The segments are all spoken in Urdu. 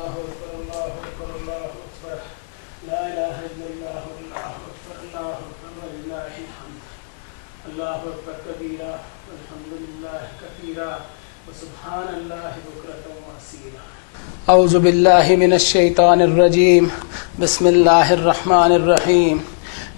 اللہ اکبر اللہ اکبر اللہ اکبر لا الہ الا اللہ اللہ اکبر وللہ الحمد اللہ اکبر کبیرہ والحمدللہ کثیرہ وسبحان اللہ بکرۃ واصیلا. اعوذ باللہ من الشیطان الرجیم. بسم اللہ الرحمن الرحیم.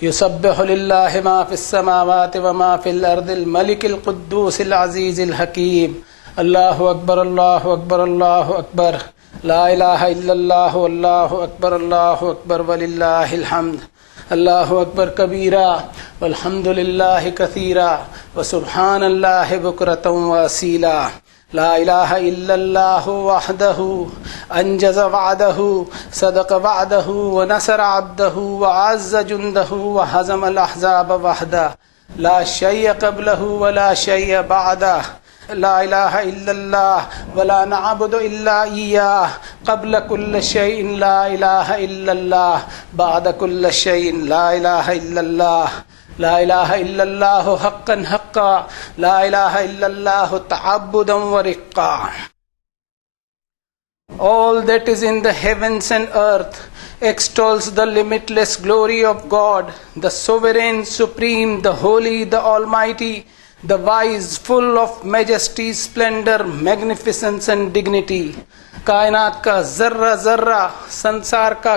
یسبح للہ ما فی السماوات وما فی الارض الملک القدوس العزیز الحکیم. اللہ اکبر اللہ اکبر اللہ اکبر لا الہ الا اللہ اللہ اکبر وللہ الحمد. اللہ اکبر کبیرہ والحمد للہ کثیرہ وسبحان اللہ بکرۃ واصیلا. لا الہ الا اللہ وحدہ انجز وعدہ صدق وعدہ ونصر عبدہ وعز جندہ وہزم الاحزاب وحدہ. لا شیء قبلہ ولا شیء بعدہ. لا الہ الا اللہ ولا نعبد الا ایاہ. قبل کل شیء لا الہ الا اللہ بعد کل شیء لا الہ الا اللہ. لا الہ الا اللہ حقا حقا لا الہ الا اللہ تعبدا ورقا. All that is in the heavens and earth extols the limitless glory of God, the sovereign, supreme, the holy, the almighty, the wise, full of majesty, splendor, magnificence and dignity. کائنات کا ذرہ ذرہ، سنسار کا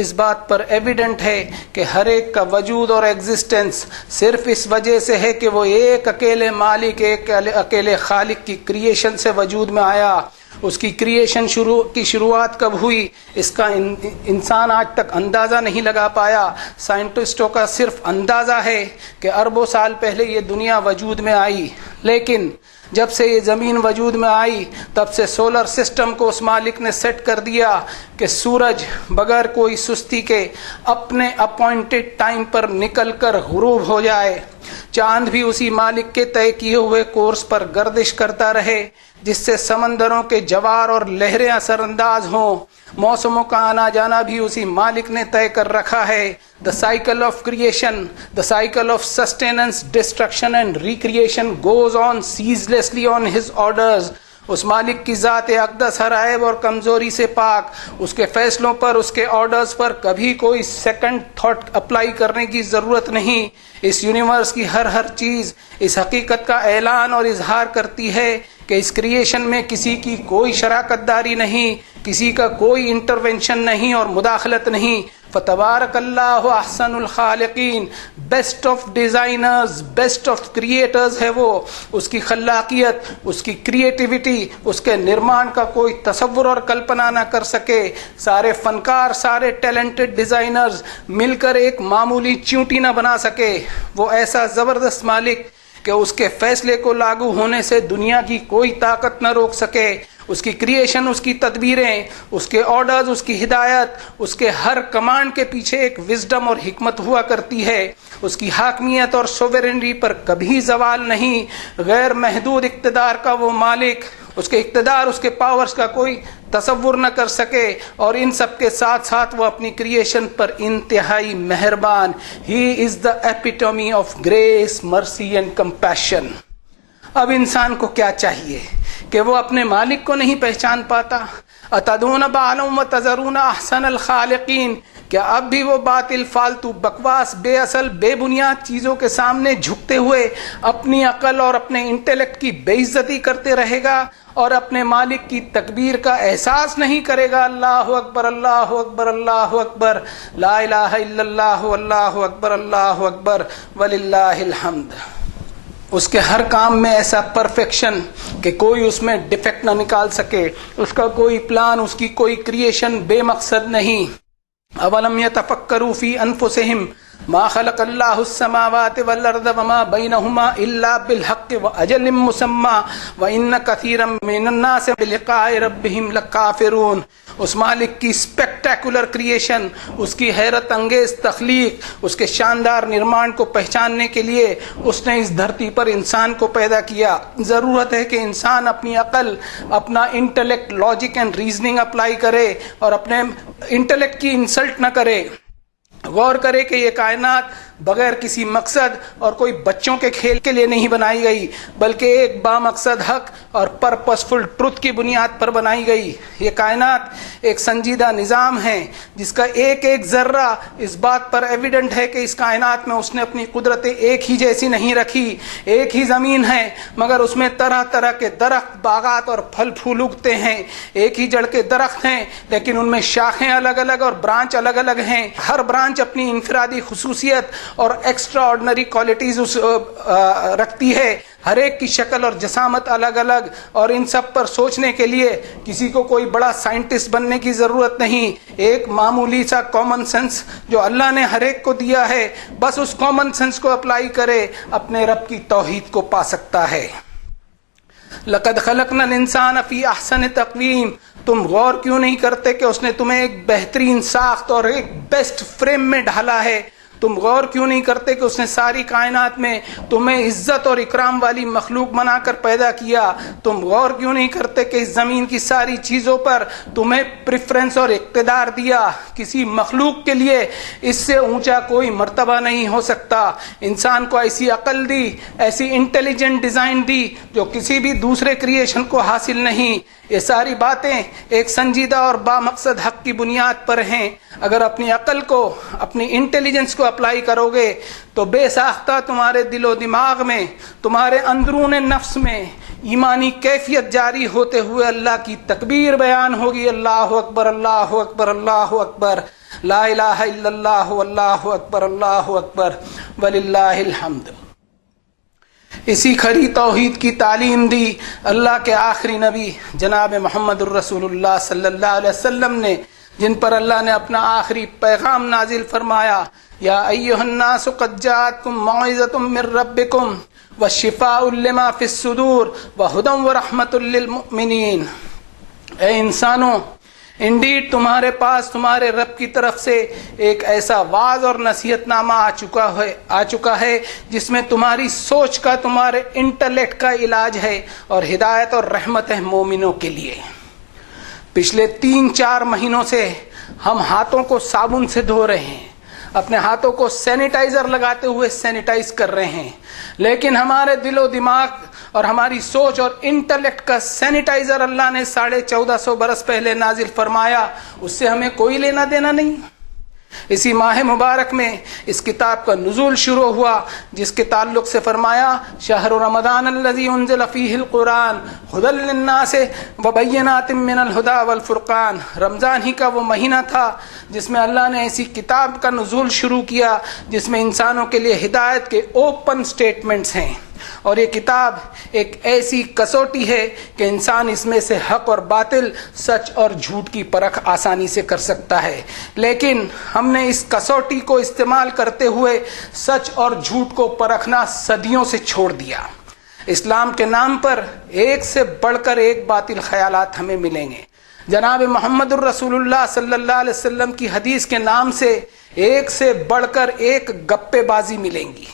اس بات پر ایویڈنٹ ہے کہ ہر ایک کا وجود اور ایگزسٹنس صرف اس وجہ سے ہے کہ وہ ایک اکیلے مالک، ایک اکیلے خالق کی کریشن سے وجود میں آیا. اس کی کریشن کی شروعات کب ہوئی اس کا انسان آج تک اندازہ نہیں لگا پایا. سائنٹسٹوں کا صرف اندازہ ہے کہ اربوں سال پہلے یہ دنیا وجود میں آئی، لیکن جب سے یہ زمین وجود میں آئی تب سے سولر سسٹم کو اس مالک نے سیٹ کر دیا کہ سورج بغیر کوئی سستی کے اپنے اپوائنٹڈ ٹائم پر نکل کر غروب ہو جائے. چاند بھی اسی مالک کے طے کیے ہوئے کورس پر گردش کرتا رہے جس سے سمندروں کے جوار اور لہریں اثر انداز ہوں. موسموں کا آنا جانا بھی اسی مالک نے طے کر رکھا ہے. The cycle of creation, the cycle of sustenance, destruction and recreation goes on ceaselessly on his orders. اس مالک کی ذات اقدس ہر عیب اور کمزوری سے پاک. اس کے فیصلوں پر، اس کے آرڈرز پر کبھی کوئی سیکنڈ تھاٹ اپلائی کرنے کی ضرورت نہیں. اس یونیورس کی ہر چیز اس حقیقت کا اعلان اور اظہار کرتی ہے کہ اس کریشن میں کسی کی کوئی شراکت داری نہیں، کسی کا کوئی انٹرونشن نہیں اور مداخلت نہیں. فتبارک اللہ احسن الخالقین. Best of designers, best of creators ہے وہ. اس کی خلاقیت، اس کی کریٹیوٹی، اس کے نرمان کا کوئی تصور اور کلپنا نہ کر سکے. سارے فنکار، سارے ٹیلنٹڈ ڈیزائنرز مل کر ایک معمولی چیونٹی نہ بنا سکے. وہ ایسا زبردست مالک کہ اس کے فیصلے کو لاگو ہونے سے دنیا کی کوئی طاقت نہ روک سکے. اس کی کریشن، اس کی تدبیریں، اس کے آرڈرز، اس کی ہدایت، اس کے ہر کمانڈ کے پیچھے ایک وزڈم اور حکمت ہوا کرتی ہے. اس کی حاکمیت اور سوورینٹی پر کبھی زوال نہیں. غیر محدود اقتدار کا وہ مالک، اس کے اقتدار، اس کے پاورز کا کوئی تصور نہ کر سکے. اور ان سب کے ساتھ ساتھ وہ اپنی کریشن پر انتہائی مہربان. He is the epitome of grace, mercy and compassion. اب انسان کو کیا چاہیے کہ وہ اپنے مالک کو نہیں پہچان پاتا؟ اتدعون بعلا وتذرون احسن الخالقین. کیا اب بھی وہ باطل، فالتو، بکواس، بے اصل، بے بنیاد چیزوں کے سامنے جھکتے ہوئے اپنی عقل اور اپنے انٹیلیکٹ کی بے عزتی کرتے رہے گا اور اپنے مالک کی تکبیر کا احساس نہیں کرے گا؟ اللہ اکبر اللہ اکبر اللہ اکبر لا الہ الا اللہ اللہ اکبر وللہ الحمد. اس کے ہر کام میں ایسا پرفیکشن کہ کوئی اس میں ڈیفیکٹ نہ نکال سکے. اس کا کوئی پلان، اس کی کوئی کریشن بے مقصد نہیں. اولم یتفکروا فی انفسہم ما خلق اللہ السماوات والارض وما بینہما الا بالحق واجل مسمی وان کثیرا من الناس بلقاء ربہم لکافرون. اس مالک کی اسپیکٹیکولر کریشن، اس کی حیرت انگیز تخلیق، اس کے شاندار نرمان کو پہچاننے کے لیے اس نے اس دھرتی پر انسان کو پیدا کیا. ضرورت ہے کہ انسان اپنی عقل، اپنا intellect, logic and reasoning apply کرے اور اپنے انٹلیکٹ کی انسلٹ نہ کرے. غور کرے کہ یہ کائنات بغیر کسی مقصد اور کوئی بچوں کے کھیل کے لیے نہیں بنائی گئی، بلکہ ایک بامقصد حق اور پرپسفل ٹروتھ کی بنیاد پر بنائی گئی۔ یہ کائنات ایک سنجیدہ نظام ہے جس کا ایک ایک ذرہ اس بات پر ایویڈنٹ ہے کہ اس کائنات میں اس نے اپنی قدرتیں ایک ہی جیسی نہیں رکھی۔ ایک ہی زمین ہے مگر اس میں طرح طرح کے درخت، باغات اور پھل پھول اگتے ہیں۔ ایک ہی جڑ کے درخت ہیں لیکن ان میں شاخیں الگ الگ اور برانچ الگ الگ ہیں۔ ہر برانچ اپنی انفرادی خصوصیت اور ایکسٹرا آرڈنری کوالٹیز رکھتی ہے۔ ہر ایک کی شکل اور جسامت الگ الگ، اور ان سب پر سوچنے کے لیے کسی کو کوئی بڑا سائنٹسٹ بننے کی ضرورت نہیں۔ ایک معمولی سا کامن سینس جو اللہ نے ہر ایک کو دیا ہے، بس اس کامن سینس کو اپلائی کرے، اپنے رب کی توحید کو پا سکتا ہے۔ لقد خلقنا الانسان فی احسن تقویم، تم غور کیوں نہیں کرتے کہ اس نے تمہیں ایک بہترین ساخت اور ایک بیسٹ فریم میں ڈھالا ہے؟ تم غور کیوں نہیں کرتے کہ اس نے ساری کائنات میں تمہیں عزت اور اکرام والی مخلوق بنا کر پیدا کیا؟ تم غور کیوں نہیں کرتے کہ اس زمین کی ساری چیزوں پر تمہیں پریفرنس اور اقتدار دیا؟ کسی مخلوق کے لیے اس سے اونچا کوئی مرتبہ نہیں ہو سکتا۔ انسان کو ایسی عقل دی، ایسی انٹیلیجنٹ ڈیزائن دی جو کسی بھی دوسرے کریشن کو حاصل نہیں۔ یہ ساری باتیں ایک سنجیدہ اور بامقصد حق کی بنیاد پر ہیں۔ اگر اپنی عقل کو، اپنی انٹیلیجنس کو اپلائی کرو گے تو بے ساختہ تمہارے دل و دماغ میں، تمہارے اندرون نفس میں ایمانی کیفیت جاری ہوتے ہوئے اللہ کی تکبیر بیان ہوگی۔ اللہ اکبر، اللہ اکبر، اللہ اکبر، لا الہ الا اللہ، واللہ اکبر، اللہ اکبر، وللہ الحمد۔ اسی کھری توحید کی تعلیم دی اللہ کے آخری نبی جناب محمد الرسول اللہ صلی اللہ علیہ وسلم نے، جن پر اللہ نے اپنا آخری پیغام نازل فرمایا، یا ایھا الناس قد جاءتکم موعظۃ من ربکم وشفاء لما فی الصدور وہدی ورحمۃ للمؤمنین۔ اے انسانوں، انڈیڈ تمہارے پاس تمہارے رب کی طرف سے ایک ایسا واعظ اور نصیحت نامہ آ چکا ہے جس میں تمہاری سوچ کا، تمہارے انٹلیکٹ کا علاج ہے، اور ہدایت اور رحمت ہے مومنوں کے لیے۔ پچھلے 3-4 مہینوں سے ہم ہاتھوں کو صابن سے دھو رہے ہیں، اپنے ہاتھوں کو سینیٹائزر لگاتے ہوئے سینیٹائز کر رہے ہیں، لیکن ہمارے دل و دماغ اور ہماری سوچ اور انٹلیکٹ کا سینیٹائزر اللہ نے 1450 برس پہلے نازل فرمایا، اس سے ہمیں کوئی لینا دینا نہیں۔ اسی ماہ مبارک میں اس کتاب کا نزول شروع ہوا، جس کے تعلق سے فرمایا، شہر رمضان الذی انزل فیہ القرآن ھدی للناس وبینات من الھدی والفرقان۔ رمضان ہی کا وہ مہینہ تھا جس میں اللہ نے ایسی کتاب کا نزول شروع کیا جس میں انسانوں کے لیے ہدایت کے اوپن سٹیٹمنٹس ہیں، اور یہ کتاب ایک ایسی کسوٹی ہے کہ انسان اس میں سے حق اور باطل، سچ اور جھوٹ کی پرکھ آسانی سے کر سکتا ہے۔ لیکن ہم نے اس کسوٹی کو استعمال کرتے ہوئے سچ اور جھوٹ کو پرکھنا صدیوں سے چھوڑ دیا۔ اسلام کے نام پر ایک سے بڑھ کر ایک باطل خیالات ہمیں ملیں گے۔ جناب محمد الرسول اللہ صلی اللہ علیہ وسلم کی حدیث کے نام سے ایک سے بڑھ کر ایک گپے بازی ملیں گی۔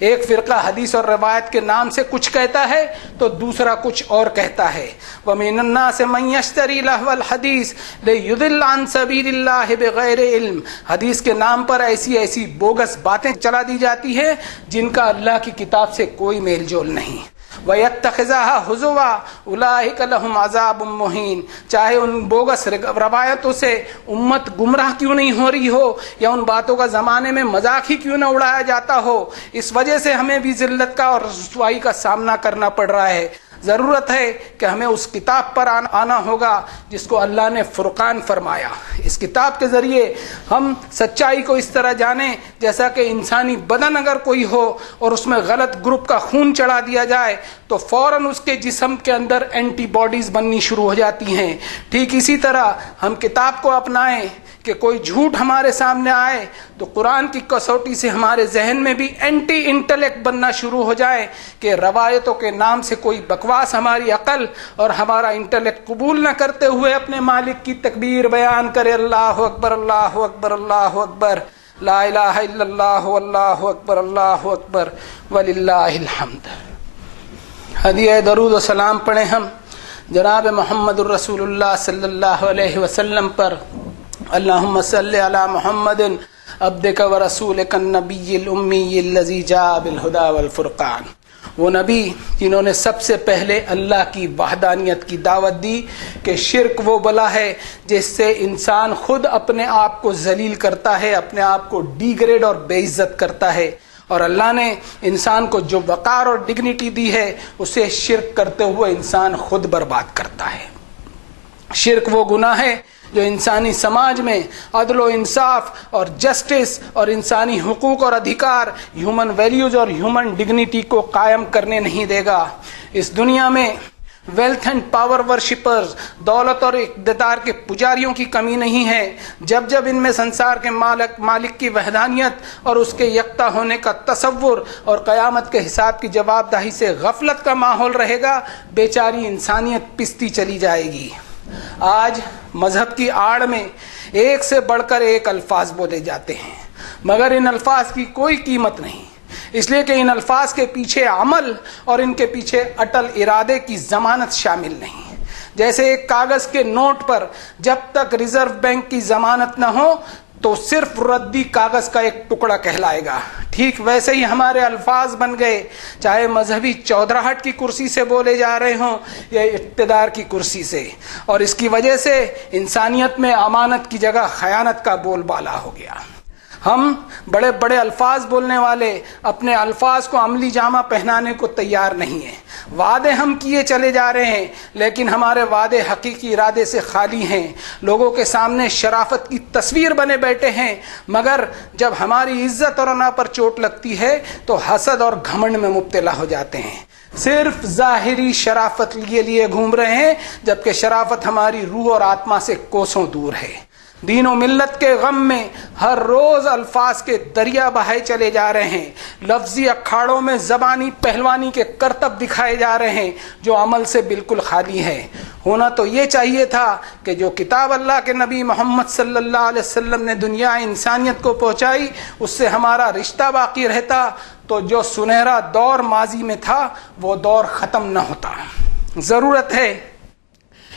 ایک فرقہ حدیث اور روایت کے نام سے کچھ کہتا ہے تو دوسرا کچھ اور کہتا ہے۔ وَمِنَ النَّاسِ مَن يَشْتَرِي لَهْوَ الْحَدِيثِ لِيُضِلَّ عَن سَبِيلِ اللَّهِ بِغَيْرِ عِلْمٍ۔ حدیث کے نام پر ایسی بوگس باتیں چلا دی جاتی ہیں جن کا اللہ کی کتاب سے کوئی میل جول نہیں۔ وَيَتَّخِذَهَا هُزُوًا أُولَٰئِكَ لَهُمْ عَذَابٌ مُّهِينٌ۔ چاہے ان بوگس روایتوں سے امت گمراہ کیوں نہیں ہو رہی ہو، یا ان باتوں کا زمانے میں مذاق ہی کیوں نہ اڑایا جاتا ہو، اس وجہ سے ہمیں بھی ذلت کا اور رسوائی کا سامنا کرنا پڑ رہا ہے۔ ضرورت ہے کہ ہمیں اس کتاب پر آنا ہوگا جس کو اللہ نے فرقان فرمایا۔ اس کتاب کے ذریعے ہم سچائی کو اس طرح جانیں جیسا کہ انسانی بدن اگر کوئی ہو اور اس میں غلط گروپ کا خون چڑھا دیا جائے تو فوراً اس کے جسم کے اندر اینٹی باڈیز بننی شروع ہو جاتی ہیں۔ ٹھیک اسی طرح ہم کتاب کو اپنائیں کہ کوئی جھوٹ ہمارے سامنے آئے تو قرآن کی کسوٹی سے ہمارے ذہن میں بھی اینٹی انٹلیکٹ بننا شروع ہو جائے کہ روایتوں کے نام سے کوئی بکواس ہماری عقل اور ہمارا انٹلیکٹ قبول نہ کرتے ہوئے اپنے مالک کی تکبیر بیان کرے، اللہ اکبر، اللہ اکبر، اللہ اکبر، لا الہ الا اللہ، واللہ اکبر، اللہ اکبر، وللہ الحمد۔ ہدیہ درود و سلام پڑھیں ہم جناب محمد الرسول اللہ صلی اللہ علیہ وسلم پر۔ اللہم صلی علی محمد عبدک ورسولک النبی الامی الذی جاء بالہدی والفرقان، وہ نبی جنہوں نے سب سے پہلے اللہ کی وحدانیت کی دعوت دی کہ شرک وہ بلا ہے جس سے انسان خود اپنے آپ کو ذلیل کرتا ہے، اپنے آپ کو ڈیگریڈ اور بے عزت کرتا ہے، اور اللہ نے انسان کو جو وقار اور ڈگنیٹی دی ہے اسے شرک کرتے ہوئے انسان خود برباد کرتا ہے۔ شرک وہ گناہ ہے جو انسانی سماج میں عدل و انصاف اور جسٹس اور انسانی حقوق اور ادھیکار، ہیومن ویلیوز اور ہیومن ڈگنیٹی کو قائم کرنے نہیں دے گا۔ اس دنیا میں ویلتھ اینڈ پاور ورشپرز، دولت اور اقتدار کے پجاریوں کی کمی نہیں ہے۔ جب جب ان میں سنسار کے مالک کی وحدانیت اور اس کے یکتا ہونے کا تصور اور قیامت کے حساب کی جواب دہی سے غفلت کا ماحول رہے گا، بیچاری انسانیت پستی چلی جائے گی۔ آج مذہب کی آڑ میں ایک سے بڑھ کر ایک الفاظ بولے جاتے ہیں، مگر ان الفاظ کی کوئی قیمت نہیں، اس لیے کہ ان الفاظ کے پیچھے عمل اور ان کے پیچھے اٹل ارادے کی ضمانت شامل نہیں۔ جیسے ایک کاغذ کے نوٹ پر جب تک ریزرو بینک کی ضمانت نہ ہو تو صرف ردی کاغذ کا ایک ٹکڑا کہلائے گا، ٹھیک ویسے ہی ہمارے الفاظ بن گئے، چاہے مذہبی چودراہٹ کی کرسی سے بولے جا رہے ہوں یا اقتدار کی کرسی سے، اور اس کی وجہ سے انسانیت میں امانت کی جگہ خیانت کا بول بالا ہو گیا۔ ہم بڑے بڑے الفاظ بولنے والے اپنے الفاظ کو عملی جامہ پہنانے کو تیار نہیں ہیں۔ وعدے ہم کیے چلے جا رہے ہیں لیکن ہمارے وعدے حقیقی ارادے سے خالی ہیں، لوگوں کے سامنے شرافت کی تصویر بنے بیٹھے ہیں، مگر جب ہماری عزت اور انا پر چوٹ لگتی ہے تو حسد اور گھمنڈ میں مبتلا ہو جاتے ہیں، صرف ظاہری شرافت لیے گھوم رہے ہیں جبکہ شرافت ہماری روح اور آتما سے کوسوں دور ہے۔ دین و ملت کے غم میں ہر روز الفاظ کے دریا بہائے چلے جا رہے ہیں، لفظی اکھاڑوں میں زبانی پہلوانی کے کرتب دکھائے جا رہے ہیں جو عمل سے بالکل خالی ہے۔ ہونا تو یہ چاہیے تھا کہ جو کتاب اللہ کے نبی محمد صلی اللہ علیہ وسلم نے دنیا انسانیت کو پہنچائی اس سے ہمارا رشتہ باقی رہتا تو جو سنہرا دور ماضی میں تھا وہ دور ختم نہ ہوتا۔ ضرورت ہے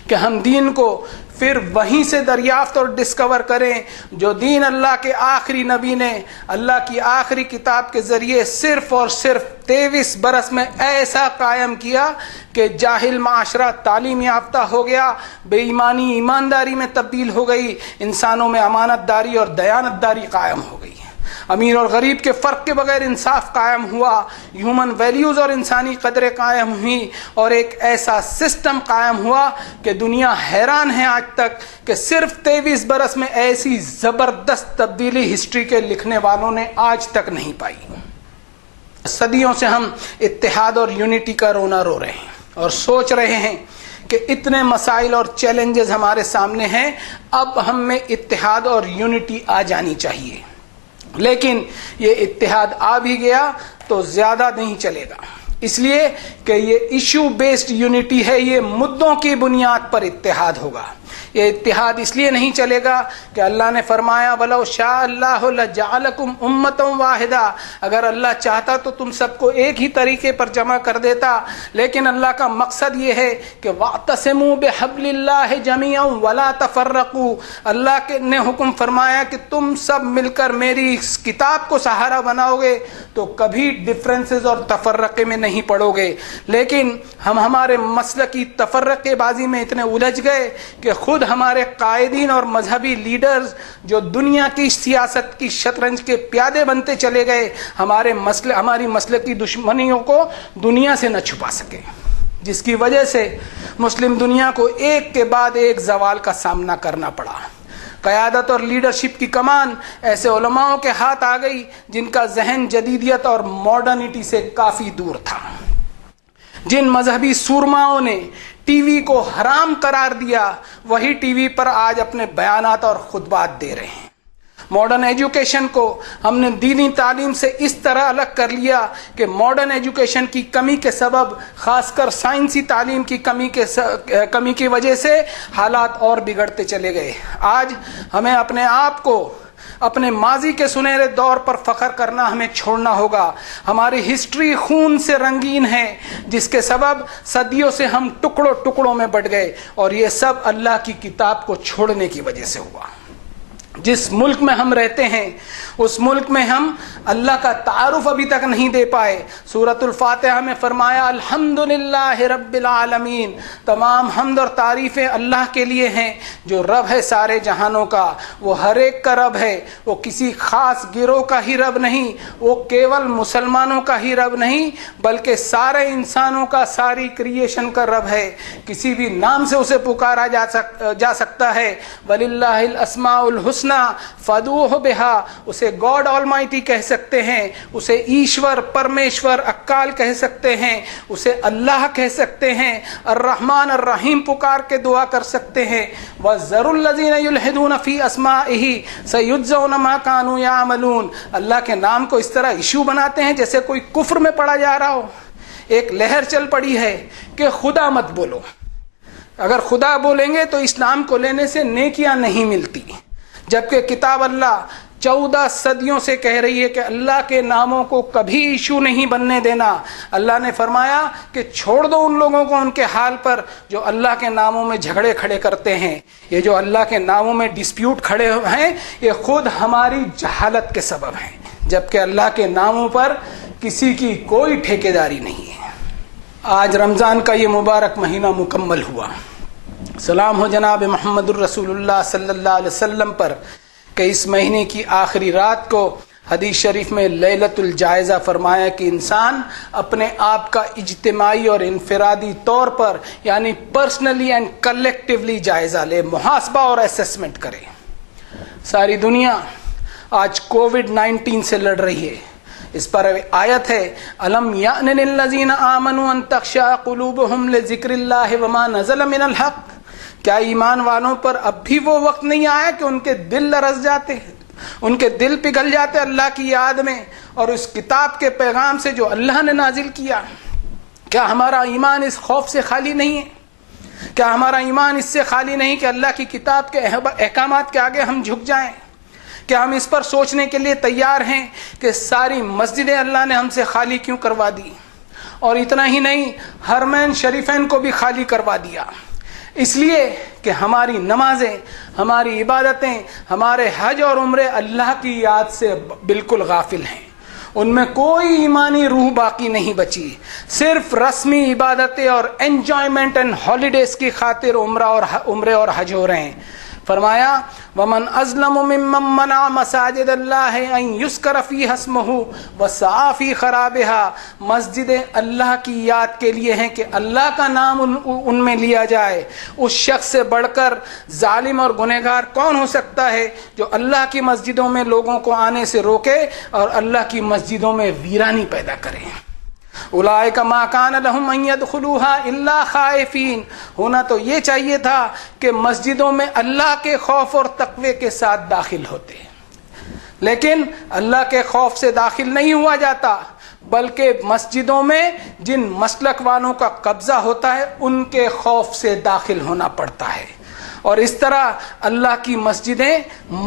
کہ ہم دین کو پھر وہیں سے دریافت اور ڈسکور کریں جو دین اللہ کے آخری نبی نے اللہ کی آخری کتاب کے ذریعے صرف اور صرف 23 برس میں ایسا قائم کیا کہ جاہل معاشرہ تعلیم یافتہ ہو گیا، بے ایمانی ایمانداری میں تبدیل ہو گئی، انسانوں میں امانت داری اور دیانت داری قائم ہو گئی، امیر اور غریب کے فرق کے بغیر انصاف قائم ہوا، ہیومن ویلیوز اور انسانی قدریں قائم ہوئی، اور ایک ایسا سسٹم قائم ہوا کہ دنیا حیران ہے آج تک کہ صرف 23 برس میں ایسی زبردست تبدیلی ہسٹری کے لکھنے والوں نے آج تک نہیں پائی۔ صدیوں سے ہم اتحاد اور یونٹی کا رونا رو رہے ہیں اور سوچ رہے ہیں کہ اتنے مسائل اور چیلنجز ہمارے سامنے ہیں، اب ہم میں اتحاد اور یونٹی آ جانی چاہیے، لیکن یہ اتحاد آ بھی گیا تو زیادہ نہیں چلے گا، اس لیے کہ یہ ایشو بیسڈ یونٹی ہے، یہ مدوں کی بنیاد پر اتحاد ہوگا۔ یہ اتحاد اس لیے نہیں چلے گا کہ اللہ نے فرمایا وَلَوْ شَاءَ اللَّهُ لَجَعَلَكُمْ أُمَّةً وَاحِدَةً، اگر اللہ چاہتا تو تم سب کو ایک ہی طریقے پر جمع کر دیتا، لیکن اللہ کا مقصد یہ ہے کہ وَاعْتَصِمُوا بِحَبْلِ اللَّهِ جَمِيعًا وَلَا تَفَرَّقُوا، اللہ نے حکم فرمایا کہ تم سب مل کر میری اس کتاب کو سہارا بناؤ گے تو کبھی ڈفرینسز اور تفرقے میں نہیں پڑو گے، لیکن ہم ہمارے مسلکی تفرقے بازی میں اتنے الجھ گئے کہ خود ہمارے قائدین اور مذہبی لیڈرز جو دنیا کی سیاست کی شطرنج کے پیادے بنتے چلے گئے ہماری مسلکی دشمنیوں کو دنیا سے نہ چھپا سکے، جس کی وجہ سے مسلم دنیا کو ایک کے بعد ایک زوال کا سامنا کرنا پڑا۔ قیادت اور لیڈرشپ کی کمان ایسے علماؤں کے ہاتھ آ گئی جن کا ذہن جدیدیت اور ماڈرنٹی سے کافی دور تھا، جن مذہبی سورماؤں نے ٹی وی کو حرام قرار دیا وہی ٹی وی پر آج اپنے بیانات اور خطبات دے رہے ہیں۔ ماڈرن ایجوکیشن کو ہم نے دینی تعلیم سے اس طرح الگ کر لیا کہ ماڈرن ایجوکیشن کی کمی کے سبب، خاص کر سائنسی تعلیم کی کمی کی وجہ سے حالات اور بگڑتے چلے گئے۔ آج ہمیں اپنے آپ کو اپنے ماضی کے سنہرے دور پر فخر کرنا ہمیں چھوڑنا ہوگا۔ ہماری ہسٹری خون سے رنگین ہے جس کے سبب صدیوں سے ہم ٹکڑوں میں بٹ گئے، اور یہ سب اللہ کی کتاب کو چھوڑنے کی وجہ سے ہوا۔ جس ملک میں ہم رہتے ہیں اس ملک میں ہم اللہ کا تعارف ابھی تک نہیں دے پائے. سورۃ الفاتحہ میں فرمایا الحمدللہ رب العالمین، تمام حمد اور تعریفیں اللہ کے لیے ہیں جو رب ہے سارے جہانوں کا. وہ ہر ایک کا رب ہے، وہ کسی خاص گروہ کا ہی رب نہیں، وہ کیول مسلمانوں کا ہی رب نہیں بلکہ سارے انسانوں کا، ساری کریشن کا رب ہے. کسی بھی نام سے اسے پکارا جا سکتا ہے. وَلِلَّهِ الْأَسْمَاءُ الْحُسْنَى فَادْعُوهُ بِهَا، اسے گاڈ آل مائٹی کہہ سکتے ہیں، اسے ایشور، پرمیشور، اکال کہہ سکتے ہیں، اسے اللہ کہہ سکتے ہیں، الرحمن الرحیم پکار کے دعا کر سکتے ہیں. وَذَرُوا الَّذِينَ يُلْحِدُونَ فِي أَسْمَائِهِ سَيُجْزَوْنَ مَا كَانُوا يَعْمَلُونَ. اللہ کے نام کو اس طرح ایشو بناتے ہیں جیسے کوئی کفر میں پڑا جا رہا ہو. ایک لہر چل پڑی ہے کہ خدا مت بولو. اگر خدا بولیں گے تو اسلام کو لینے سے نیکیاں نہیں ملتی، جبکہ کتاب اللہ 14 صدیوں سے کہہ رہی ہے کہ اللہ کے ناموں کو کبھی ایشو نہیں بننے دینا. اللہ نے فرمایا کہ چھوڑ دو ان لوگوں کو ان کے حال پر جو اللہ کے ناموں میں جھگڑے کھڑے کرتے ہیں. یہ جو اللہ کے ناموں میں ڈسپیوٹ کھڑے ہیں یہ خود ہماری جہالت کے سبب ہیں، جبکہ اللہ کے ناموں پر کسی کی کوئی ٹھیکیداری نہیں ہے. آج رمضان کا یہ مبارک مہینہ مکمل ہوا. سلام ہو جناب محمد الرسول اللہ صلی اللہ علیہ وسلم پر کہ اس مہینے کی آخری رات کو حدیث شریف میں لیلۃ الجائزہ فرمایا کہ انسان اپنے آپ کا اجتماعی اور انفرادی طور پر یعنی پرسنلی اینڈ کلیکٹیولی جائزہ لے، محاسبہ اور اسیسمنٹ کرے. ساری دنیا آج کووڈ-19 سے لڑ رہی ہے. اس پر آیت ہے الم یأن للذین آمنوا ان تخشع قلوبہم لذکر اللہ وما نزل من الحق. کیا ایمان والوں پر اب بھی وہ وقت نہیں آیا کہ ان کے دل لرز جاتے، ان کے دل پگھل جاتے اللہ کی یاد میں اور اس کتاب کے پیغام سے جو اللہ نے نازل کیا؟ کیا ہمارا ایمان اس خوف سے خالی نہیں ہے؟ کیا ہمارا ایمان اس سے خالی نہیں کہ اللہ کی کتاب کے احکامات کے آگے ہم جھک جائیں؟ کیا ہم اس پر سوچنے کے لیے تیار ہیں کہ ساری مسجدیں اللہ نے ہم سے خالی کیوں کروا دی؟ اور اتنا ہی نہیں، حرمین شریفین کو بھی خالی کروا دیا، اس لیے کہ ہماری نمازیں، ہماری عبادتیں، ہمارے حج اور عمرے اللہ کی یاد سے بالکل غافل ہیں. ان میں کوئی ایمانی روح باقی نہیں بچی، صرف رسمی عبادتیں اور انجوائمنٹ اینڈ ہالیڈیز کی خاطر عمرے اور حج ہو رہے ہیں. فرمایا ومن ازلم ممن منع مساجد اللہ ان یذکر فیہا اسمہ وسعی فی خرابها. مسجدیں اللہ کی یاد کے لیے ہیں کہ اللہ کا نام ان میں لیا جائے. اس شخص سے بڑھ کر ظالم اور گنہگار کون ہو سکتا ہے جو اللہ کی مسجدوں میں لوگوں کو آنے سے روکے اور اللہ کی مسجدوں میں ویرانی پیدا کرے. اولئک ما کان لهم ان يدخلوها الا خائفین. ہونا تو یہ چاہیے تھا کہ مسجدوں میں اللہ کے خوف اور تقوی کے ساتھ داخل ہوتے، لیکن اللہ کے خوف سے داخل نہیں ہوا جاتا بلکہ مسجدوں میں جن مسلک والوں کا قبضہ ہوتا ہے ان کے خوف سے داخل ہونا پڑتا ہے. اور اس طرح اللہ کی مسجدیں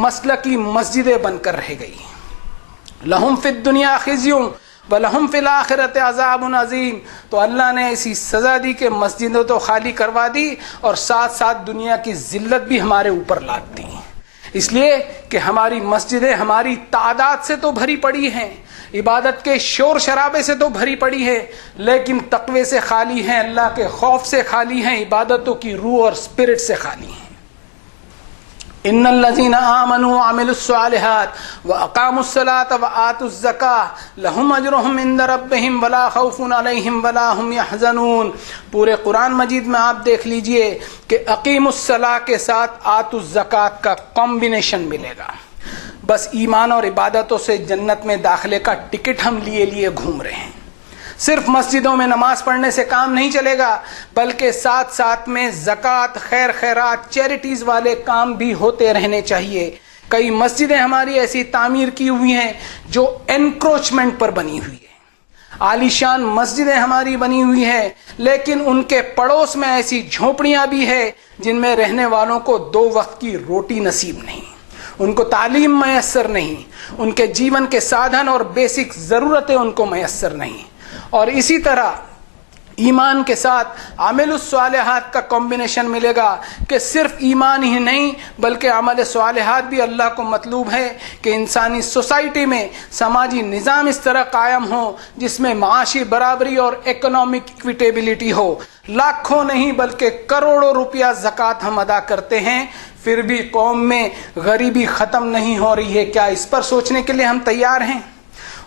مسلکی مسجدیں بن کر رہ گئی. لہم فی الدنیا خزی وَلَهُمْ فِي الْآخِرَةِ عَذَابٌ عَظِيمٌ. تو اللہ نے ایسی سزا دی کہ مسجدیں تو خالی کروا دی اور ساتھ ساتھ دنیا کی ذلت بھی ہمارے اوپر لاد دی، اس لیے کہ ہماری مسجدیں ہماری تعداد سے تو بھری پڑی ہیں، عبادت کے شور شرابے سے تو بھری پڑی ہے، لیکن تقوی سے خالی ہیں، اللہ کے خوف سے خالی ہیں، عبادتوں کی روح اور اسپرٹ سے خالی ہیں. ان الذين آمنوا وعملوا الصالحات واقاموا الصلاة وآتوا الزكاة لهم اجرهم عند ربهم ولا خوف عليهم ولا هم يحزنون. پورے قرآن مجید میں آپ دیکھ لیجئے کہ اقیم الصلاة کے ساتھ آتوا الزکاة کا کمبینیشن ملے گا. بس ایمان اور عبادتوں سے جنت میں داخلے کا ٹکٹ ہم لیے گھوم رہے ہیں. صرف مسجدوں میں نماز پڑھنے سے کام نہیں چلے گا بلکہ ساتھ ساتھ میں زکوٰۃ، خیر خیرات، چیریٹیز والے کام بھی ہوتے رہنے چاہیے. کئی مسجدیں ہماری ایسی تعمیر کی ہوئی ہیں جو انکروچمنٹ پر بنی ہوئی ہے. عالیشان مسجدیں ہماری بنی ہوئی ہیں لیکن ان کے پڑوس میں ایسی جھونپڑیاں بھی ہیں جن میں رہنے والوں کو 2 وقت کی روٹی نصیب نہیں، ان کو تعلیم میسر نہیں، ان کے جیون کے سادھن اور بیسک ضرورتیں ان کو میسر نہیں. اور اسی طرح ایمان کے ساتھ عمل الصالحات کا کمبینیشن ملے گا کہ صرف ایمان ہی نہیں بلکہ عمل صالحات بھی اللہ کو مطلوب ہے کہ انسانی سوسائٹی میں سماجی نظام اس طرح قائم ہو جس میں معاشی برابری اور اکنامک ایکویٹیبلٹی ہو. لاکھوں نہیں بلکہ کروڑوں روپیہ زکوٰۃ ہم ادا کرتے ہیں پھر بھی قوم میں غریبی ختم نہیں ہو رہی ہے. کیا اس پر سوچنے کے لیے ہم تیار ہیں؟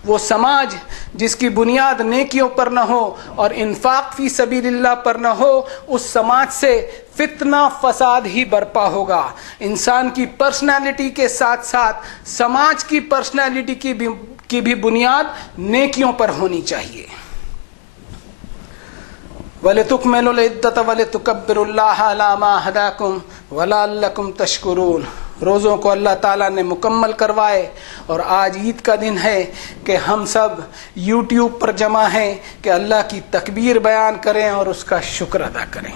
وہ سماج جس کی بنیاد نیکیوں پر نہ ہو اور انفاق فی سبیل اللہ پر نہ ہو، اس سماج سے فتنہ فساد ہی برپا ہوگا. انسان کی پرسنالٹی کے ساتھ ساتھ سماج کی پرسنالٹی کی بھی بنیاد نیکیوں پر ہونی چاہیے. وَلِتُكْمِلُوا الْعِدَّةَ وَلِتُكَبِّرُوا اللَّهَ عَلَىٰ مَا هَدَاكُمْ وَلَعَلَّكُمْ تَشْكُرُونَ. روزوں کو اللہ تعالیٰ نے مکمل کروائے اور آج عید کا دن ہے کہ ہم سب یوٹیوب پر جمع ہیں کہ اللہ کی تکبیر بیان کریں اور اس کا شکر ادا کریں.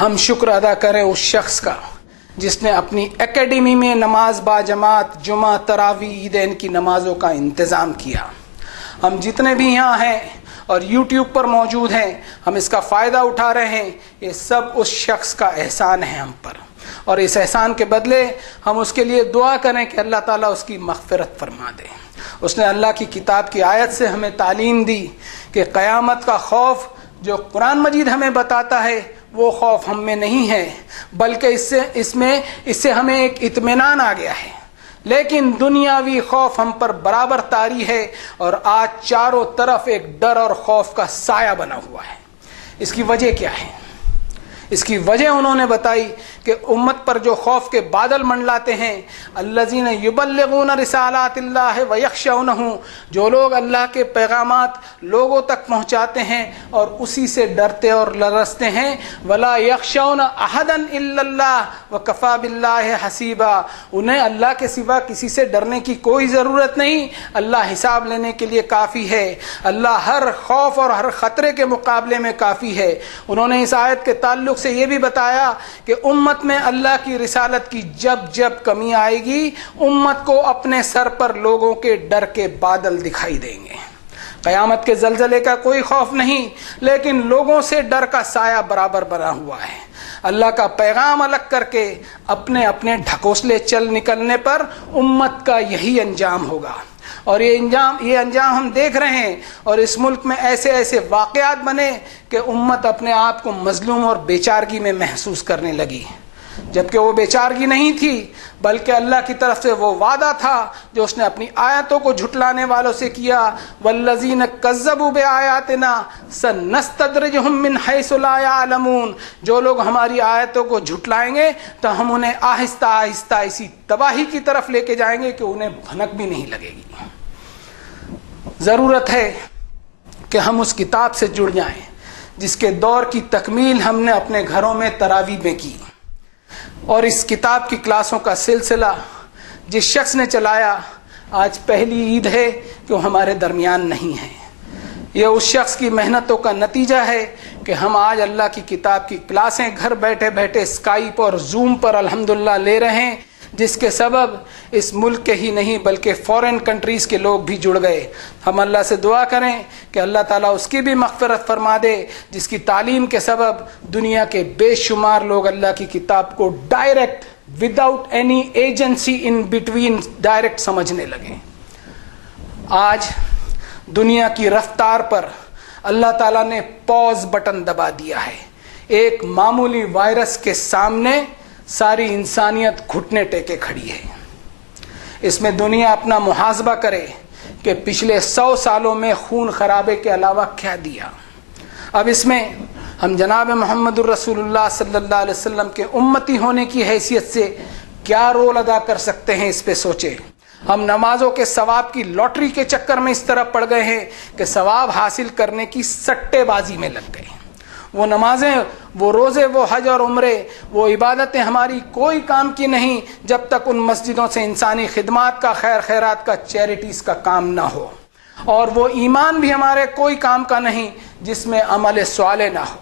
ہم شکر ادا کریں اس شخص کا جس نے اپنی اکیڈمی میں نماز با جماعت جمعہ تراویح عیدین کی نمازوں کا انتظام کیا. ہم جتنے بھی یہاں ہیں اور یوٹیوب پر موجود ہیں، ہم اس کا فائدہ اٹھا رہے ہیں. یہ سب اس شخص کا احسان ہے ہم پر، اور اس احسان کے بدلے ہم اس کے لیے دعا کریں کہ اللہ تعالیٰ اس کی مغفرت فرما دے. اس نے اللہ کی کتاب کی آیت سے ہمیں تعلیم دی کہ قیامت کا خوف جو قرآن مجید ہمیں بتاتا ہے وہ خوف ہم میں نہیں ہے، بلکہ اس سے ہمیں ایک اطمینان آ گیا ہے. لیکن دنیاوی خوف ہم پر برابر طاری ہے اور آج چاروں طرف ایک ڈر اور خوف کا سایہ بنا ہوا ہے. اس کی وجہ کیا ہے؟ اس کی وجہ انہوں نے بتائی کہ امت پر جو خوف کے بادل منڈلاتے ہیں، الذین یبلغون رسالات اللہ ویخشونہ، جو لوگ اللہ کے پیغامات لوگوں تک پہنچاتے ہیں اور اسی سے ڈرتے اور لرزتے ہیں، ولا یخشون احدا الا اللہ وکفی باللہ حسیبا، انہیں اللہ کے سوا کسی سے ڈرنے کی کوئی ضرورت نہیں، اللہ حساب لینے کے لیے کافی ہے، اللہ ہر خوف اور ہر خطرے کے مقابلے میں کافی ہے. انہوں نے اس آیت کے تعلق سے یہ بھی بتایا کہ امت میں اللہ کی رسالت کی جب کمی آئے گی، امت کو اپنے سر پر لوگوں کے ڈر کے بادل دکھائی دیں گے. قیامت کے زلزلے کا کوئی خوف نہیں، لیکن لوگوں سے ڈر کا سایہ برابر بنا ہوا ہے. اللہ کا پیغام الگ کر کے اپنے ڈھکوسلے چل نکلنے پر امت کا یہی انجام ہوگا. اور یہ انجام ہم دیکھ رہے ہیں، اور اس ملک میں ایسے واقعات بنے کہ امت اپنے آپ کو مظلوم اور بیچارگی میں محسوس کرنے لگی، جبکہ وہ بیچارگی نہیں تھی بلکہ اللہ کی طرف سے وہ وعدہ تھا جو اس نے اپنی آیتوں کو جھٹلانے والوں سے کیا. والذین کذبوا بآیاتنا سنستدرجہم من حیث لا یعلمون، جو لوگ ہماری آیتوں کو جھٹلائیں گے تو ہم انہیں آہستہ آہستہ اسی تباہی کی طرف لے کے جائیں گے کہ انہیں بھنک بھی نہیں لگے گی. ضرورت ہے کہ ہم اس کتاب سے جڑ جائیں جس کے دور کی تکمیل ہم نے اپنے گھروں میں تراویح میں کی، اور اس کتاب کی کلاسوں کا سلسلہ جس شخص نے چلایا، آج پہلی عید ہے کہ وہ ہمارے درمیان نہیں ہے. یہ اس شخص کی محنتوں کا نتیجہ ہے کہ ہم آج اللہ کی کتاب کی کلاسیں گھر بیٹھے بیٹھے اسکائپ اور زوم پر الحمدللہ لے رہے ہیں، جس کے سبب اس ملک کے ہی نہیں بلکہ فورن کنٹریز کے لوگ بھی جڑ گئے. ہم اللہ سے دعا کریں کہ اللہ تعالیٰ اس کی بھی مغفرت فرما دے، جس کی تعلیم کے سبب دنیا کے بے شمار لوگ اللہ کی کتاب کو direct without any agency in between direct سمجھنے لگے. آج دنیا کی رفتار پر اللہ تعالیٰ نے پاز بٹن دبا دیا ہے. ایک معمولی وائرس کے سامنے ساری انسانیت گھٹنے ٹیکے کھڑی ہے. اس میں دنیا اپنا محاسبہ کرے کہ پچھلے 100 سالوں میں خون خرابے کے علاوہ کیا دیا. اب اس میں ہم جناب محمد الرسول اللہ صلی اللہ علیہ وسلم کے امتی ہونے کی حیثیت سے کیا رول ادا کر سکتے ہیں، اس پہ سوچے. ہم نمازوں کے ثواب کی لاٹری کے چکر میں اس طرح پڑ گئے ہیں کہ ثواب حاصل کرنے کی سٹے بازی میں لگ گئے. وہ نمازیں، وہ روزے، وہ حج اور عمرے، وہ عبادتیں ہماری کوئی کام کی نہیں جب تک ان مسجدوں سے انسانی خدمات کا، خیر خیرات کا، چیریٹیز کا کام نہ ہو. اور وہ ایمان بھی ہمارے کوئی کام کا نہیں جس میں عمل صالح نہ ہو.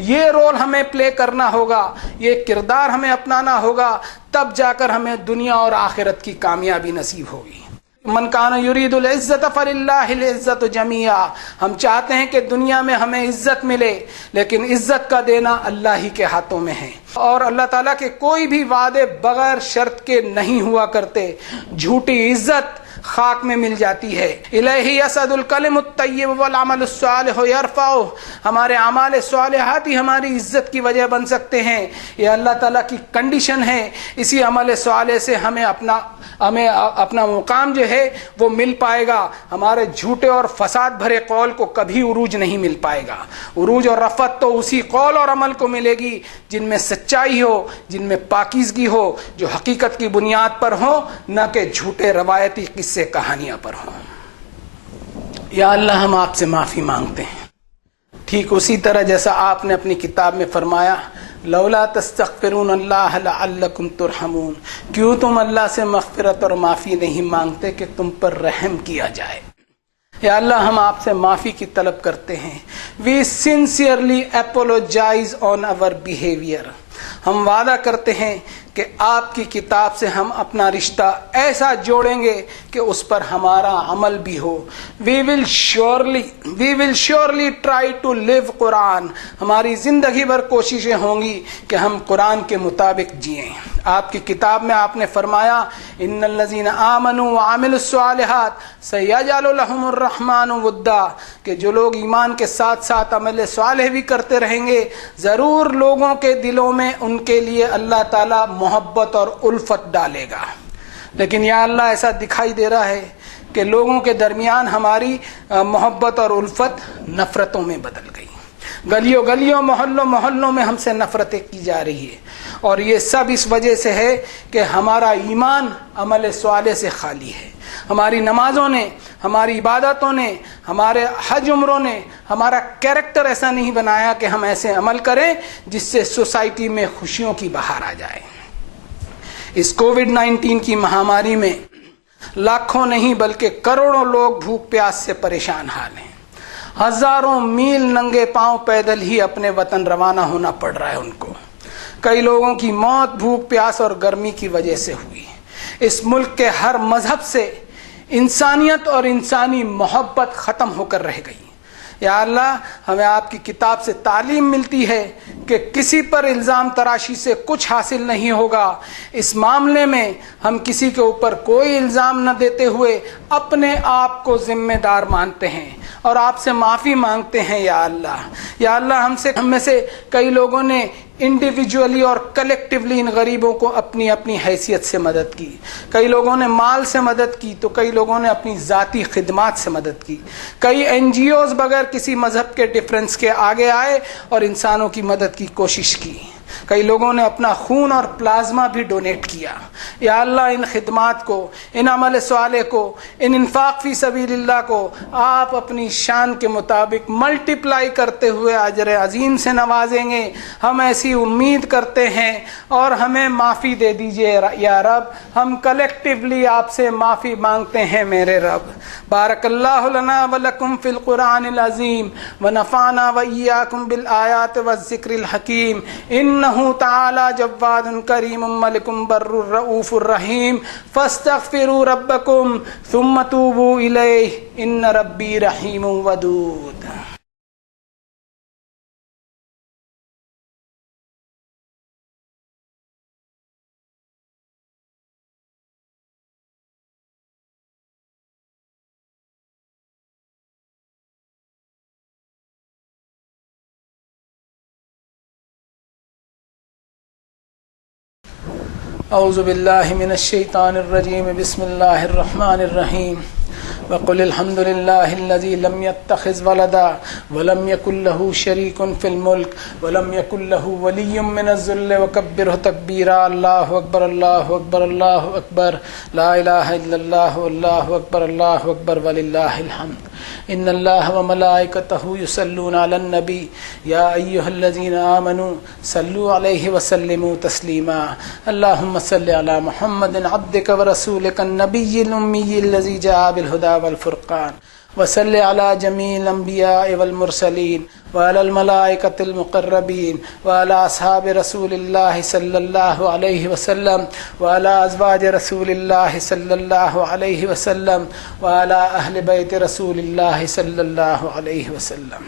یہ رول ہمیں پلے کرنا ہوگا، یہ کردار ہمیں اپنانا ہوگا، تب جا کر ہمیں دنیا اور آخرت کی کامیابی نصیب ہوگی. من کان یرید العزت فللہ العزت جمیعا، ہم چاہتے ہیں کہ دنیا میں ہمیں عزت ملے، لیکن عزت کا دینا اللہ ہی کے ہاتھوں میں ہے، اور اللہ تعالیٰ کے کوئی بھی وعدے بغیر شرط کے نہیں ہوا کرتے۔ جھوٹی عزت خاک میں مل جاتی ہے۔ الیہ یصعد الکلم الطیب والعمل الصالح یرفعہ، ہمارے اعمال صالحات ہی ہماری عزت کی وجہ بن سکتے ہیں، یہ اللہ تعالیٰ کی کنڈیشن ہے۔ اسی عمل صالح سے ہمیں اپنا مقام جو ہے وہ مل پائے گا، ہمارے جھوٹے اور فساد بھرے قول کو کبھی عروج نہیں مل پائے گا۔ عروج اور رفعت تو اسی قول اور عمل کو ملے گی جن میں سچائی ہو، جن میں پاکیزگی ہو، جو حقیقت کی بنیاد پر ہو، نہ کہ جھوٹے روایتی قصے کہانیاں پر ہوں۔ یا اللہ ہم آپ سے معافی مانگتے ہیں، ٹھیک اسی طرح جیسا آپ نے اپنی کتاب میں فرمایا لولا تستغفرون اللہ لعلکم ترحمون، کیوں تم اللہ سے مغفرت اور معافی نہیں مانگتے کہ تم پر رحم کیا جائے۔ یا اللہ ہم آپ سے معافی کی طلب کرتے ہیں۔ We sincerely apologize on our behavior، ہم وعدہ کرتے ہیں کہ آپ کی کتاب سے ہم اپنا رشتہ ایسا جوڑیں گے کہ اس پر ہمارا عمل بھی ہو۔ We will surely try to live قرآن، ہماری زندگی بھر کوششیں ہوں گی کہ ہم قرآن کے مطابق جئیں۔ آپ کی کتاب میں آپ نے فرمایا ان الذین آمنوا وعملوا الصالحات سیجعل لهم الرحمن ودا، کہ جو لوگ ایمان کے ساتھ ساتھ عمل صالح بھی کرتے رہیں گے، ضرور لوگوں کے دلوں میں ان کے لیے اللہ تعالیٰ محبت اور الفت ڈالے گا۔ لیکن یا اللہ ایسا دکھائی دے رہا ہے کہ لوگوں کے درمیان ہماری محبت اور الفت نفرتوں میں بدل گئی، گلیوں گلیوں محلوں میں ہم سے نفرتیں کی جا رہی ہے، اور یہ سب اس وجہ سے ہے کہ ہمارا ایمان عمل صالح سے خالی ہے۔ ہماری نمازوں نے، ہماری عبادتوں نے، ہمارے حج عمروں نے ہمارا کیریکٹر ایسا نہیں بنایا کہ ہم ایسے عمل کریں جس سے سوسائٹی میں خوشیوں کی بہار آ جائے۔ اس کووڈ-19 کی مہاماری میں لاکھوں نہیں بلکہ کروڑوں لوگ بھوک پیاس سے پریشان حال ہیں، ہزاروں میل ننگے پاؤں پیدل ہی اپنے وطن روانہ ہونا پڑ رہا ہے ان کو۔ کئی لوگوں کی موت بھوک پیاس اور گرمی کی وجہ سے ہوئی۔ اس ملک کے ہر مذہب سے انسانیت اور انسانی محبت ختم ہو کر رہ گئی۔ یا اللہ ہمیں آپ کی کتاب سے تعلیم ملتی ہے کہ کسی پر الزام تراشی سے کچھ حاصل نہیں ہوگا۔ اس معاملے میں ہم کسی کے اوپر کوئی الزام نہ دیتے ہوئے اپنے آپ کو ذمہ دار مانتے ہیں اور آپ سے معافی مانگتے ہیں۔ یا اللہ ہم میں سے کئی لوگوں نے انڈیویجولی اور کلیکٹیولی ان غریبوں کو اپنی اپنی حیثیت سے مدد کی، کئی لوگوں نے مال سے مدد کی تو کئی لوگوں نے اپنی ذاتی خدمات سے مدد کی، کئی NGOs بغیر کسی مذہب کے ڈفرنس کے آگے آئے اور انسانوں کی مدد کی کوشش کی، کئی لوگوں نے اپنا خون اور پلازما بھی ڈونیٹ کیا۔ یا اللہ ان خدمات کو، ان عمل صالح کو، ان انفاق فی سبیل اللہ کو آپ اپنی شان کے مطابق ملٹیپلائی کرتے ہوئے اجر عظیم سے نوازیں گے، ہم ایسی امید کرتے ہیں، اور ہمیں معافی دے دیجئے یا رب۔ ہم کلیکٹیولی آپ سے معافی مانگتے ہیں میرے رب۔ بارک اللہ لنا ولکم فی القرآن العظیم ونفعنا وإیاکم بالآیات والذکر الحکیم، انہ تعالی جواد کریم ملک بر الرؤوف الرحیم، فاستغفروا ربکم ثم توبوا الیہ ان ربی رحیم ودود۔ اعوذ باللہ من الشیطان الرجیم، بسم اللہ الرحمن الرحیم۔ وقل الحمد للہ الذی لم يتخذ ولدا ولم يكن له شریک فی الملک ولم يكن له ولی من الذل وکبرہ تکبیرا۔ اللہ اکبر اللہ اکبر اللہ اکبر، لا الہ الا اللہ اللہ اکبر اللہ اکبر وللہ الحمد۔ ان اللہ وملائکتہ یصلون علی النبی یا ایھا الذین آمنوا صلوا علیہ وسلموا تسلیما۔ اللہم صل علی محمد عبدک ورسولک النبی الامی الذی جاء بالہدی والفرقان۔ وصل على جميع الأنبياء والمرسلين وعلى الملائكة المقربين وعلى أصحاب رسول الله صلى الله عليه وسلم وعلى أزواج رسول الله صلى الله عليه وسلم وعلى أهل بيت رسول الله صلى الله عليه وسلم.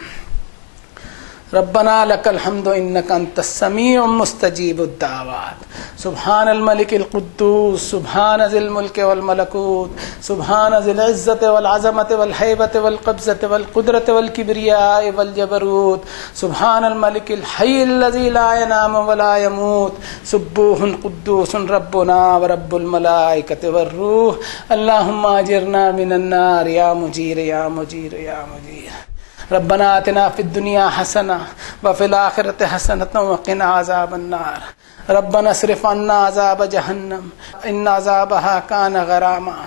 ربنا لك الحمد إنك أنت السميع مستجيب الدعوات. سبحان الملك القدوس، سبحان ذي الملك والملكوت، سبحان ذي العزة والعظمة والهيبة والقبضة والقدرة والكبرياء والجبروت، سبحان الملك الحي الذي لا ينام ولا يموت، سبوح قدوس ربنا ورب الملائكة والروح. اللهم أجرنا من النار يا مجير يا مجير يا مجير. ربنا آتنا في الدنيا حسنة وفي الآخرة حسنة وقنا عذاب النار. ربنا اصرف عنا عذاب جهنم إن عذابها كان غراما.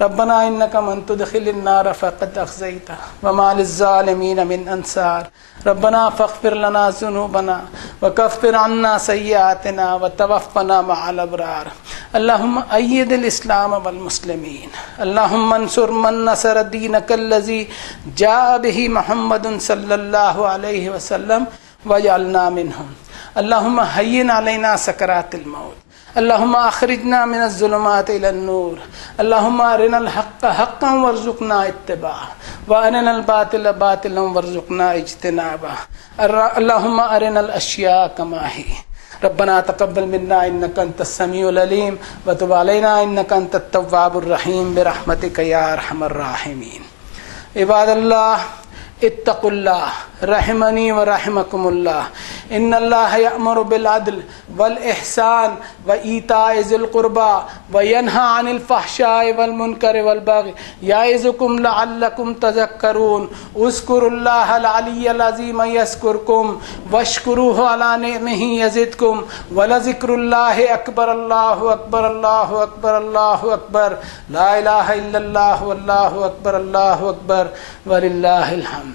ربنا إنك من تدخل النار فقد أخزيته وما للظالمين من أنصار. ربنا فاغفر لنا ذنوبنا وكفر عنا سيئاتنا وتوفنا مع الأبرار. اللهم أيد الإسلام والمسلمين. اللهم انصر من نصر دينك الذي جاء به محمد صلى الله عليه وسلم واجعلنا منهم. اللهم هين علينا سكرات الموت. اللهم أخرجنا من الظلمات إلى النور. اللهم أرنا الحق حقا وارزقنا اتباعه وأرنا الباطل باطلا وارزقنا اجتنابه. اللهم أرنا الأشياء كما هي. ربنا تقبل منا إنك أنت السميع العليم وتب علينا إنك أنت التواب الرحيم برحمتك يا أرحم الراحمين. عباد الله اتقوا الله رحمني ورحمكم الله. إن الله يأمر بالعدل والإحسان وإيتاء ذي القربى وينهى عن الفحشاء والمنكر والبغي يعظكم لعلكم تذكرون. اذكروا الله العلي العظيم يذكركم واشكروه على نعمه يزدكم ولذكر الله أكبر. الله أكبر الله أكبر الله أكبر. لا إله إلا الله والله أكبر الله أكبر ولله الحمد.